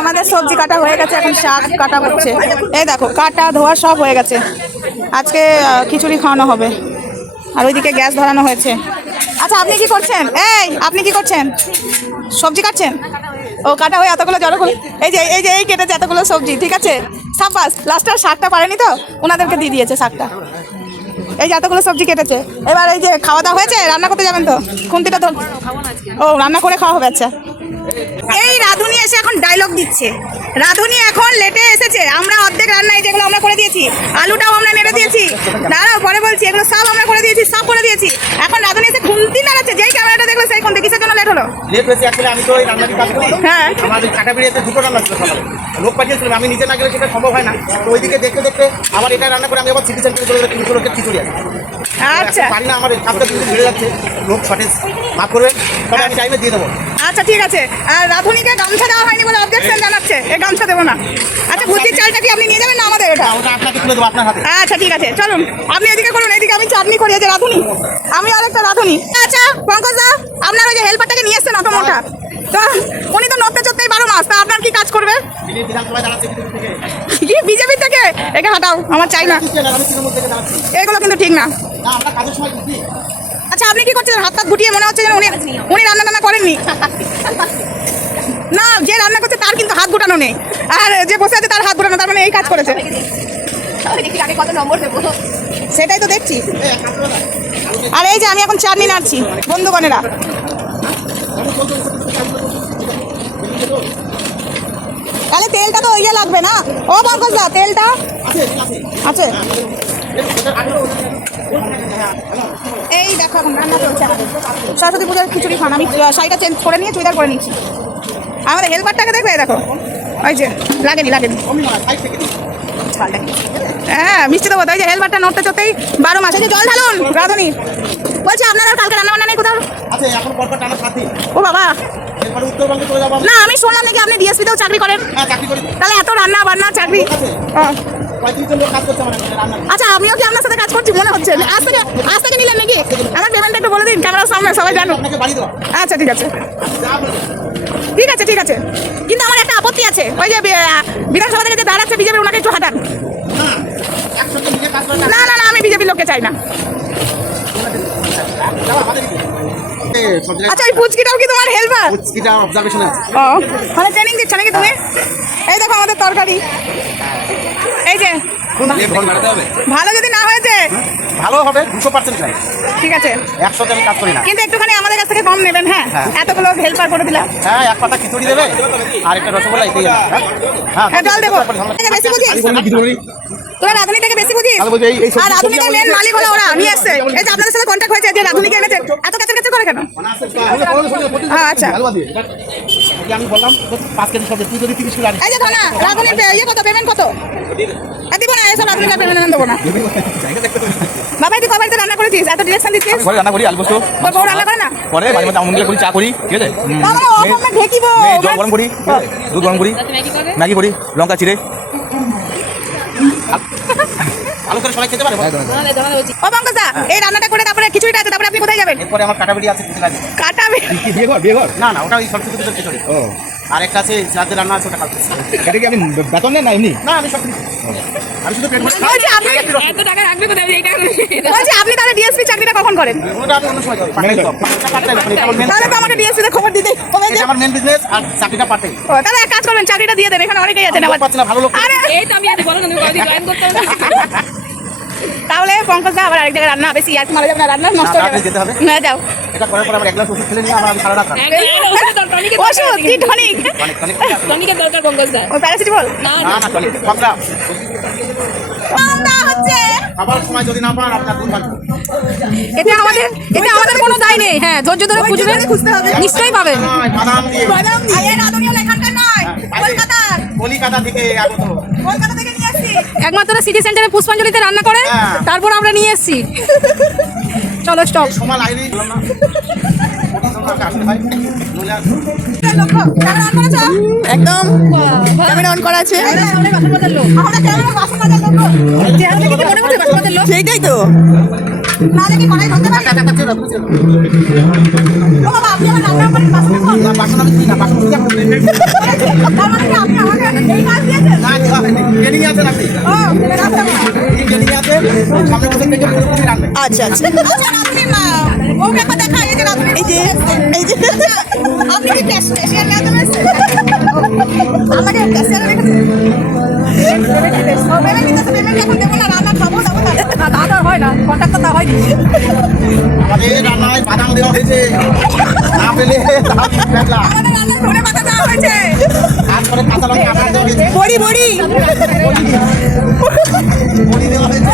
আমাদের সবজি কাটা হয়ে গেছে, এখন শাক কাটা হচ্ছে। এই দেখো, কাটা, ধোয়া সব হয়ে গেছে। আজকে খিচুড়ি খাওয়ানো হবে। আর ওইদিকে গ্যাস ধরানো হয়েছে। আচ্ছা আপনি কি করছেন? এই, আপনি কি করছেন? সবজি কাটছেন? ও, কাটা হয়ে এতগুলো জড়ো করে এই যে এই যে, এই কেটেছে এতগুলো সবজি, ঠিক আছে? সাব্বাস লাস্টার শাকটা পারেনি তো? ওনাদেরকে দিয়ে দিয়েছে শাকটা। এই যে এতগুলো সবজি কেটেছে। এবার এই যে খাওয়া দাওয়া হয়েছে? রান্না করতে যাবেন তো? খুন্তিটা তো ও, রান্না করে খাওয়া হবে আচ্ছা। এই রাধুনি এসে এখন ডায়লগ দিচ্ছে। রাধুনি এখন লেটে এসেছে। আমরা অর্ধেক রান্নায় যেগুলো আমরা করে দিয়েছি আলুটাও আমরা নেড়ে দিয়েছি। দাঁড়াও পরে বলছি এগুলো সব আমরা করে দিয়েছি সব করে দিয়েছি। এখন রাধুনি এসে খুন্তি নাড়াচ্ছে যেই ক্যামেরাটা দেখল সেই খুন্তি কিসের জন্য লেট হলো? লেট হয়েছে অ্যাকচুয়ালি আমি তো ওই রান্নাটি কাজ করি। হ্যাঁ। আমাদের কাটা বেরিয়েছে দুটো রান্না ছিল সকালে। লোক পাঠিয়েছিলাম আমি নিজে না গেলে সেটা সম্ভব হয় না। তো ওইদিকে দেখতে দেখতে আবার এটা রান্না করে আমি আবার সিটি সেন্টারে চলে তিনশো লোকের খিচুড়ি আছে। আচ্ছা। পারি না আমার কাজটা কিন্তু বেড়ে যাচ্ছে লোক শর্টেজ মাফ করবেন তবে আমি টাইমে দিয়ে দেবো। আচ্ছা ঠিক আছে। আর রাধুনিকে গামছা দেওয়া হয়নি বলে অবজেকশন জানাচ্ছে। এই গামছা দেবো না। আচ্ছা ভুজির চালটা কি আপনি নিয়ে যাবেন না আমাদের এটা? আচ্ছা ঠিক আছে। চলুন আপনি এদিকে করুন এদিকে আমি চাটনি করি যে রাধুনি। আমি আরেকটা রাধুনি। আচ্ছা পঙ্কজ দা আপনার ওই যে হেল্পারটাকে নিয়ে এসছেন অত মোটা তো উনি তো নড়তে চড়তেই বারো মাস তা আপনার কি কাজ করবে? বিজেপি থেকে। কি বিজেপি থেকে? একে হাঁটাও আমার চাই না। এগুলো কিন্তু ঠিক না। আচ্ছা আপনি কি করছেন? হাত হাত গুটিয়ে মনে হচ্ছে যেন উনি উনি রান্না টান্না করেননি। না, যে রান্না করছে তার কিন্তু হাত গুটানো নেই। আর যে বসে আছে তার হাত গুটানো তার মানে এই কাজ করেছে। সেটাই তো দেখছি। আর এই যে আমি এখন চাটনি নাড়ছি, বন্ধুগণেরা। তাহলে তেলটা তো ইয়ে লাগবে না? ও পঙ্কজ দা, তেলটা? আছে। এই দেখো এখন রান্না চলছে। সরস্বতী পূজার খিচুড়ি খান আমি শাড়িটা চেঞ্জ করে নিয়ে চুড়িদার করে নিচ্ছি আমাদের হেল্পারটাকে দেখবে দেখো। ওই যে লাগেনি লাগেনি। হ্যাঁ মিষ্টি দেবো। তো ওই যে হেলমেটটা নড়তে চড়তেই বারো মাসে। যে জল ঢালুন রাধুনি। বলছি আপনার কালকে রান্না বান্না নেই কোথাও? সাথে। ও বাবা। না আমি শুনলাম নাকি আপনি ডিএসপিতেও চাকরি করেন? হ্যাঁ তাহলে এত রান্না বান্না চাকরি। জন আচ্ছা আমিও কি আপনার সাথে কাজ করছি মনে হচ্ছে? আজ থেকে আজ থেকে নিলেন নাকি? আমার পেমেন্টটা একটু বলে দিন ক্যামেরার সামনে সবাই দেওয়া আচ্ছা ঠিক আছে। ঠিক আছে ঠিক আছে। কিন্তু আমার একটা আপত্তি আছে। ওই যে বিধানসভা থেকে যে দাঁড়াচ্ছে বিজেপি ওনাকে একটু হাঁটান। না না না আমি বিজেপি লোককে চাই না। আচ্ছা ওই পুচকিটাও কি তোমার হেল্পার উচকিটা অবজারভেশন আছে। ও মানে ট্রেনিং দিচ্ছ নাকি তুমি? এই দেখো আমাদের তরকারি। এই যে ভালো যদি না হয়েছে ভালো হবে দুশো পার্সেন্ট চাই ঠিক আছে একশোতে আমি কাজ করি না কিন্তু একটুখানি আমাদের কাছ থেকে কম নেবেন হ্যাঁ হ্যাঁ। এতগুলো হেল্পার করে দিলাম হ্যাঁ এক পাতা খিচুড়ি দেবে আর একটা রসগোল্লা এটাই হ্যাঁ? হ্যাঁ হ্যাঁ, জল দেবো বেশি বুঝিস তোরা রাধুনি থেকে বেশি বুঝিস আর সবজি মেন মালিক হলো ওরা নিয়ে এসছে এই যে আপনাদের সাথে কন্ট্যাক্ট হয়েছে যে রাধুনিকে এনেছে এত কাছে কাছে করে কেন হ্যাঁ, আচ্ছা। আমি বললাম পাঁচ কেজি সবজি তুই যদি তিরিশ কিলো আনিস। এই যে ধনা রাধুনির ইয়ে কত পেমেন্ট কত? দিব না এসব রাধুনিকে পেমেন্ট দেবো না। বাবা তুই কবাড়িতে রান্না করেছিস এত ডিরেকশন দিচ্ছিস? ঘরে রান্না করি আলু পোস্ত তোর বউ রান্না করে না? পরে মাঝে আমন করি চা করি ঠিক আছে? বাবা ও আমরা ঢেকিব জল গরম করি দুধ গরম করি ম্যাগি করি লঙ্কা চিড়ে। আলু করে সবাই খেতে পারে ও পঙ্কজদা এই রান্নাটা করে তারপরে খিচুড়িটা আছে তারপরে আপনি কোথায় যাবেন? এরপরে আমার কাটাবেড়ি আছে কিছু লাগে কাটাবে কি বিয়ে ঘর বিয়ে ঘর? না না ওটা ওই সরস্বতী পুজোর খিচুড়ি। ও। আর একটা আছে রাতে রান্না আছে ওটা কালকে। এটা কি আমি বেতন নেন না এমনি? না আমি সব আমি শুধু পেট বলছি আপনি এত টাকা রাখবে কোথায়? এইটা বলছি আপনি তাহলে ডিএসপি চাকরিটা কখন করেন? ওটা আমি অন্য সময় তাহলে তো আমাকে ডিএসপি তে খবর দিতে হবে যে আমার মেন বিজনেস আর চাকরিটা পাঠাই ও, তাহলে এক কাজ করবেন চাকরিটা দিয়ে দেন এখানে অনেকেই আছেন আবার ভালো লোক। আরে এই তো আমি আজ বলো না তুমি কদিন জয়েন করতে হবে তাহলে পঙ্কজ দা আবার আরেক জায়গায় রান্না বেশি আর মারা যাবে না রান্না নষ্ট হয়ে যাবে। হবে। না যাও। এটা করার পর আমার এক গ্লাস ওষুধ খেলে নিয়ে আমার আমি সারা রাত। ওষুধ কি টনিক? টনিকের দরকার পঙ্কজ দা। ও প্যারাসিটামল? না না। না চলে কমলা না হচ্ছে। খাবার সময় যদি না পান আপনার দুধ এতে আমাদের এতে আমাদের কোনো দায় নেই। হ্যাঁ ধৈর্য ধরে খুঁজবেন। খুঁজতে হবে। নিশ্চয়ই পাবেন। বাদাম দিয়ে। বাদাম দিয়ে। রাধুনিও এখানকার নয় কলকাতার। কলিকাতা থেকে আগত। কলকাতা থেকে নিয়ে আসছি একমাত্র সিটি সেন্টারে পুষ্পাঞ্জলিতে রান্না করে হ্যাঁ। তারপর আমরা নিয়ে এসেছি। চলো স্টপ সময় লাইনে আসতে নইলে আর- একদম। ক্যামেরা অন করা আছে। সেইটাই তো। না, বাসন আমি ধুই না, বাসন ধুই আপনি। না, দেওয়া হয়নি। ট্রেনিং আছে নাকি? এই ট্রেনিং আছে, সামনে বছর থেকে পুরোপুরি রাখবে। আচ্ছা আচ্ছা। এই যে এই যে। আপনি কি ক্যাশিয়ার মাধ্যমে আমাকে ক্যাশিয়ার রেখেছে পেমেন্ট দিতেছে পেমেন্ট এখন দেবো না হয় না কন্ট্যাক্ট তো হয়নি। আমাদের রান্নায় বাদাম দেওয়া হয়েছে। না পেলে আমাদের রান্নায় ধনে পাতা দেওয়া হয়েছে। তারপরে কাঁচা লঙ্কা আবার দেওয়া হয়েছে বড়ি বড়ি। বড়ি দেওয়া হয়েছে।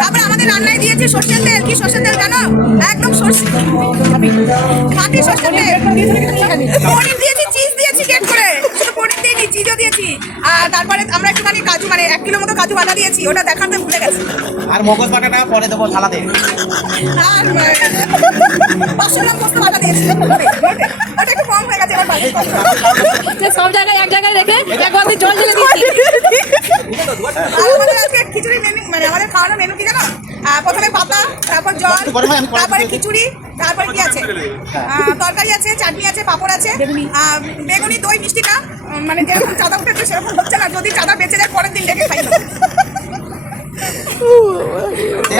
তারপরে আমাদের রান্নায় দিয়েছি সর্ষের তেল। কি সর্ষের তেল জানো? একদম সর্ষে খাঁটি সর্ষের তেল। পনির দিয়েছি চিজ দিয়েছি কেট করে। চিজও দিয়েছি। আর তারপরে আমরা একটুখানি কাজু মানে এক কিলো মতো কাজু বাটা দিয়েছি ওটা দেখাতে ভুলে গেছি। আর মগজ বাটাটা পরে দেবো থালাতে। আর পাঁচশো গ্রাম পোস্ত বাটা দিয়েছি। ওটা একটু কম হয়ে গেছে সব জায়গায় এক জায়গায় রেখে এক বালতি জল ঢেলে দিয়েছি। আর আমাদের আজকে খিচুড়ি মেনু মানে আমাদের খাওয়ানোর মেনু কি জানো? প্রথমে পাতা তারপর জল তারপরে খিচুড়ি তারপর কি আছে? তরকারি আছে চাটনি আছে পাঁপড় আছে। বেগুনি। দই মিষ্টিটা মানে যেরকম চাঁদা উঠেছে সেরকম হচ্ছে না যদি চাঁদা বেঁচে যায় পরের দিন ডেকে খাই।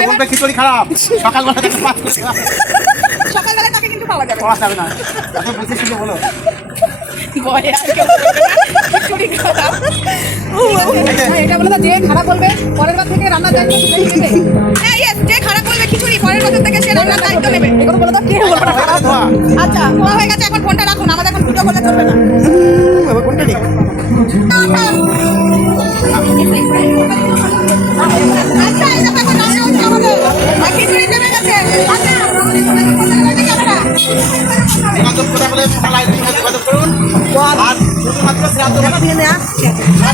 বলবে খিচুড়ি খারাপ সকালবেলা থেকে পাঁচ সকালবেলা তাকে কিন্তু পাওয়া যাবে পড়া যাবে না। বুঝে শুনে বলো। ভয়ে আর খিচুড়ি খারাপ। এটা বলে যে খারাপ বলবে পরের বার থেকে রান্নার দায়িত্ব তুমি নেবে যে খারাপ বলবে খিচুড়ি পরের বছর থেকে সে রান্নার দায়িত্ব নেবে এগুলো বলে তো কে বলবে আচ্ছা ধোয়া হয়ে গেছে এখন ফোনটা রাখুন আমাদের এখন ভিডিও করলে চলবে না কোনটা ঠিক আচ্ছা দেখো এখন রান্না হচ্ছে আমাদের খিচুড়ি নেমে গেছে আচ্ছা যোগাযোগ করে সকাল লাইনে যোগাযোগ করুন আর শুধুমাত্র শ্রাদ্ধ বাড়ি।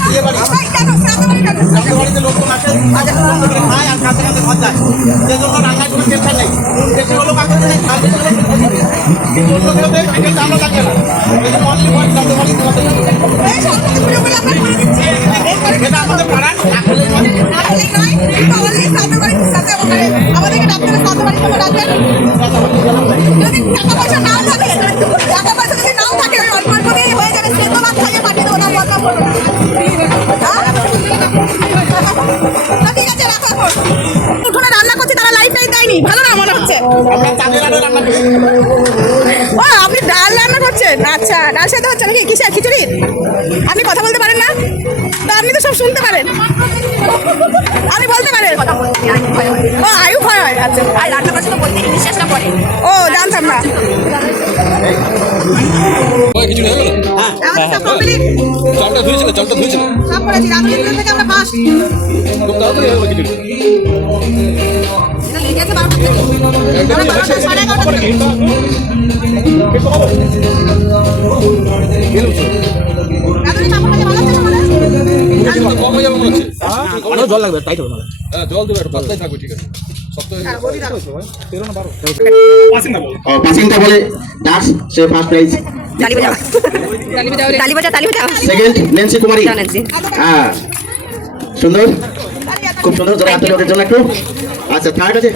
বিয়ে বাড়ি। শ্রাদ্ধ বাড়িতে লোকজন আসে বন্ধ করে খায় আর ঘর যায়। সেই জন্য রান্নায় কোনো টেনশন নেই। বেশি হলো নেই। কিন্তু অন্য খেলোতে চামড়া থাকে না। এই শ্রাদ্ধ বাড়ি এটা আমাদের পাড়ার আমাদেরকে ডাক্তারের শ্রাদ্ধ যদি টাকা পয়সা ঠিক আছে রাখো এখন উঠোনে রান্না করছি তারা লাইট টাইট দেয়নি। ভালো না মনে হচ্ছে? ও আপনি ডাল রান্না করছেন? আচ্ছা ডাল সেদ্ধ হচ্ছে নাকি? কিসের খিচুড়ির? আপনি কথা বলতে পারেন না? তা আপনি তো সব শুনতে পারেন। আপনি বলতে পারেন। ও আয়ু ভয় হয় আচ্ছা। আর রান্না করছে তো বলতে বিশ্বাস না করে ও জানতাম না। আমাদের সব complete। চালটা ধুয়েছিল চালটা ধুয়েছিল? সব করেছি রাত্রি তিনটে থেকে আমরা পাস খুব তাড়াতাড়ি হয়ে গেল এটা লেগে বারোটা থেকে আমরা বারোটা। সাড়ে এগারোটা থেকে রাত্রি কাপড় কাচে ভালো আছে আমাদের? কম যাবে হচ্ছে। অনেক জল লাগবে টাইট হবে হ্যাঁ জল দেবে একটু পাতলাই থাকবে ঠিক আছে। পাসিংটা বলে Das first second Nancy Kumari হ্যাঁ সুন্দর খুব সুন্দর ওদের জন্য একটু। আচ্ছা থার্ড আছে।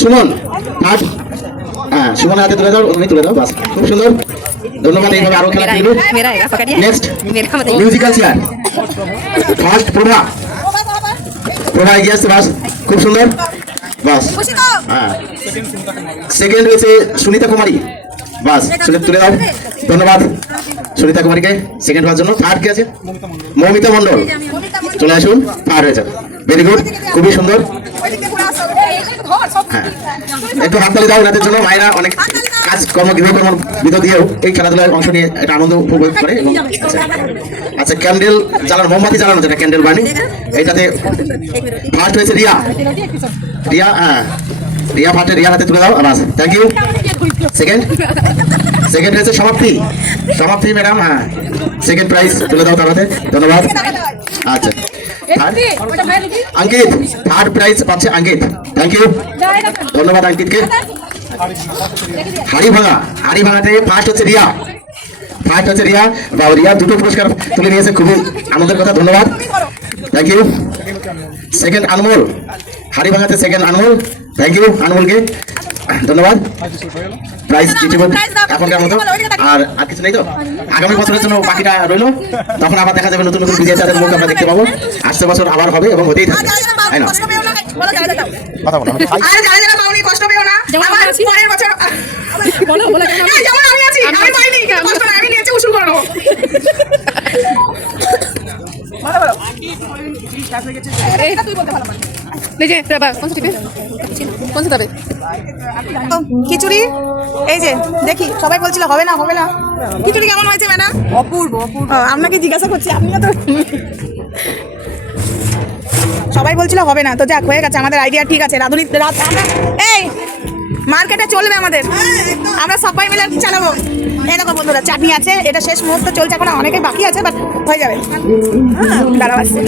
সুমন থার্ড হ্যাঁ সুমন হাতে তুলে দাও তুলে দাও বাস। খুব সুন্দর। ধন্যবাদ এইভাবে আরও খেলা next musical chair first Prabha Prabha এগিয়ে বাস। খুব সুন্দর। বাস। হ্যাঁ। সেকেন্ড হয়েছে সুনিতা কুমারী। বাস সুনীত তুলে দাও। ধন্যবাদ। সুনিতা কুমারীকে সেকেন্ড হওয়ার জন্য। থার্ড কে আছে? মৌমিতা মণ্ডল। চলে আসুন থার্ড হয়েছে ভেরি গুড খুবই সুন্দর। হ্যাঁ। একটু হাততালি দাও এনাদের জন্য। মায়েরা অনেক কাজ কর্ম গৃহকর্ম ভিতর দিয়েও এই খেলাধুলায় অংশ নিয়ে একটা আনন্দ উপভোগ করে এবং আচ্ছা ক্যান্ডেল জ্বালানো মোমবাতি জ্বালানো যেটা ক্যান্ডেল বানি এইটাতে ফার্স্ট হয়েছে রিয়া। রিয়া হ্যাঁ। রিয়া ফার্স্টে রিয়ার হাতে তুলে দাও আবাস থ্যাংক ইউ সেকেন্ড সেকেন্ড হয়েছে সমাপ্তি। সমাপ্তি ম্যাডাম হ্যাঁ। সেকেন্ড প্রাইজ তুলে দাও তার হাতে। ধন্যবাদ। আচ্ছা। অঙ্কিত থার্ড প্রাইজ পাচ্ছে অঙ্কিত থ্যাংক ইউ ধন্যবাদ অঙ্কিতকে হাড়ি ভাঙা হাড়ি ভাঙাতে ফার্স্ট হচ্ছে রিয়া। ফার্স্ট হচ্ছে রিয়া। বা রিয়া দুটো পুরস্কার তুলে নিয়েছে, খুবই আনন্দের কথা, ধন্যবাদ। থ্যাংক ইউ সেকেন্ড আনমোল হাড়ি ভাঙাতে সেকেন্ড আনমোল থ্যাংক ইউ আনমোলকে ধন্যবাদ প্রাইজ জিতিব এখনকার মতো। আর আর কিছু নেই তো? আগামী বছরের জন্য বাকিটা রইল। তখন আবার দেখা যাবে নতুন নতুন বিজেতাদের মুখ আমরা দেখতে পাবো। আসছে বছর আবার হবে এবং হতেই থাকবে। তাই না? কথা বলো কষ্ট পেও না। যেমন আবার পরের বছর বলো বলো যেমন আমি আছি। আমি পাইনি কষ্ট আমি নিয়েছি উসুল করে নেব। এইটা তুই বলতে ভালো পারিস এই যে কোন দিবে? কোন দিবে খিচুড়ি? এই যে দেখি সবাই বলছিল হবে না হবে না। খিচুড়ি কেমন হয়েছে ম্যাডাম অপূর্ব অপূর্ব। আপনাকে জিজ্ঞাসা করছি? আপনিও তো সবাই বলছিল হবে না। তো যাক হয়ে গেছে আমাদের আইডিয়া ঠিক আছে। রাধুনি রাত আমরা মার্কেটে চলবে আমাদের। আমরা সবাই মিলে চালাবো। এই দেখো বন্ধুরা চাটনি আছে এটা শেষ মুহূর্ত চলছে এখন অনেকে বাকি আছে বাট হয়ে যাবে। দাঁড়াও আসছে।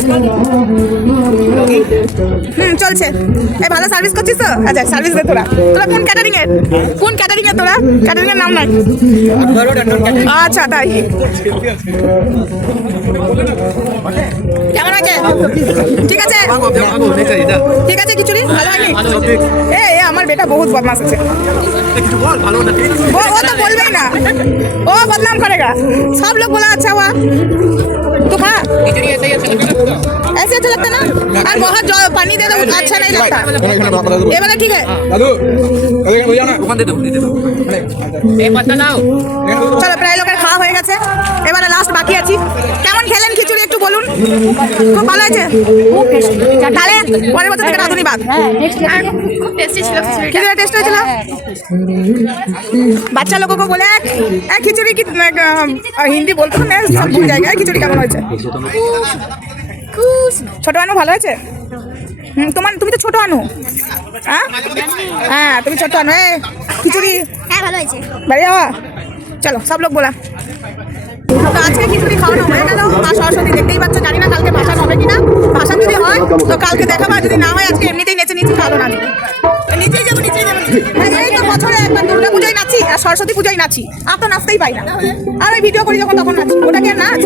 হুম চলছে। এই ভালো সার্ভিস করছিস তো? আচ্ছা সার্ভিস দে তোরা। তোরা কোন ক্যাটারিং এর? কোন ক্যাটারিং এর তোরা? ক্যাটারিং এর নাম নাই। আচ্ছা তাই। কেমন আছে ঠিক আছে ঠিক আছে খিচুড়ি ভালো হয়নি এ এ, আমার বেটা বহুত বদমাস আছে ও ও তো বলবেই না ও বদনাম করেগা सब लोग बोला अच्छा हुआ तू खा ऐसे अच्छा लगता ना और बहुत जो पानी दे दो अच्छा नहीं लगता ये वाला ठीक है চলো প্রায় লোকের খাওয়া হয়ে গেছে এবারে লাস্ট বাকি আছি কেমন বলুন। খুব ভালো হয়েছে। খুব তাহলে পরের বছর থেকে বাদ। খুব টেস্টি ছিল টেস্ট হয়েছিল? বাচ্চা লোককে বলে খিচুড়ি কি হিন্দি বলতো না জায়গায় খিচুড়ি কেমন হয়েছে? ছোট মানুষ ভালো হয়েছে? তোমার তুমি তো ছোট আনো। হ্যাঁ? হ্যাঁ তুমি ছোট আনো। খিচুড়ি। বাড়ি চলো সব লোক বলা। তো আজকে খিচুড়ি খাওয়ানো হয়ে গেল মা সরস্বতী দেখতেই পাচ্ছ জানি না কালকে ভাসান হবে কিনা। ভাসান যদি হয় তো কালকে দেখাবো যদি না হয় আজকে এমনিতেই নেচে নিচ্ছি ভালো না নিচেই যাব নিচেই যাব এই তো বছরে একবার দুর্গা পুজোয় নাচি আর সরস্বতী পূজায় নাচি আর তো নাচতেই পাই না। আর ওই ভিডিও করি যখন তখন নাচি ওটা কি নাচ